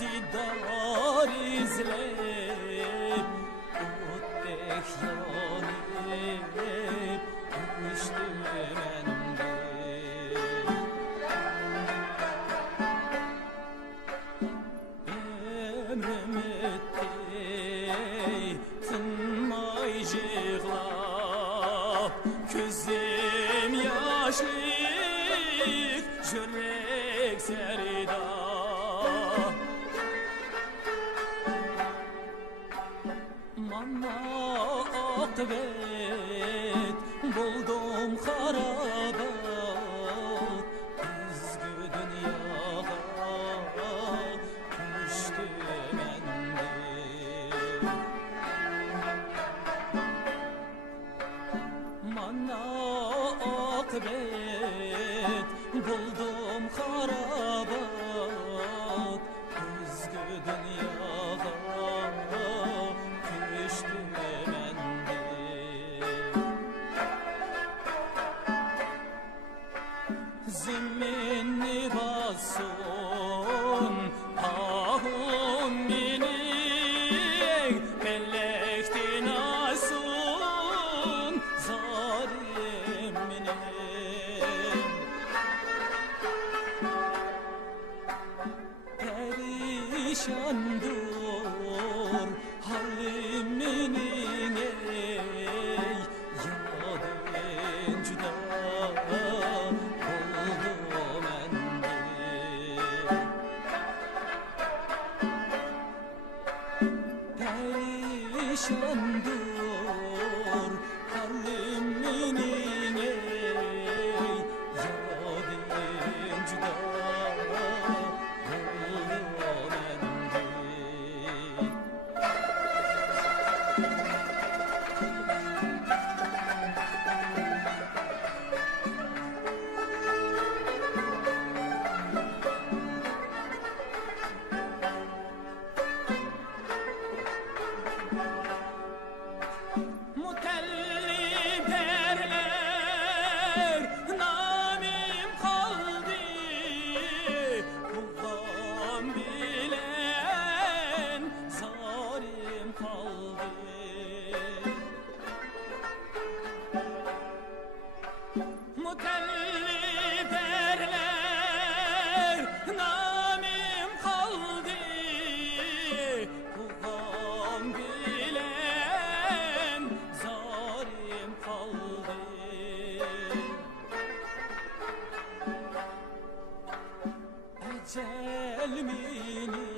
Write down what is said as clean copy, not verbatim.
didar izleyip Uddek yanip Düştüm endi Ömrüm ötti Tınmay jığlap Közüm yaşlık Jürek serida Manna akıbet buldum harabat Üzgü dünyaga düştüm endi Manna akıbet buldum harabat Üzgü dünyaga düştüm endi Zimminni bassun ahun minik Bellektin asun zalim minik Perişandır halim minik ey Yadın cüda oldum endi Perişandır halim minik ey Yadın cüda oldum endi Mutellib erler namim kaldı Kuldan bilen zalim kaldı Mutellib erler namim kaldı Kuldan bilen zalim kaldı Ecel minik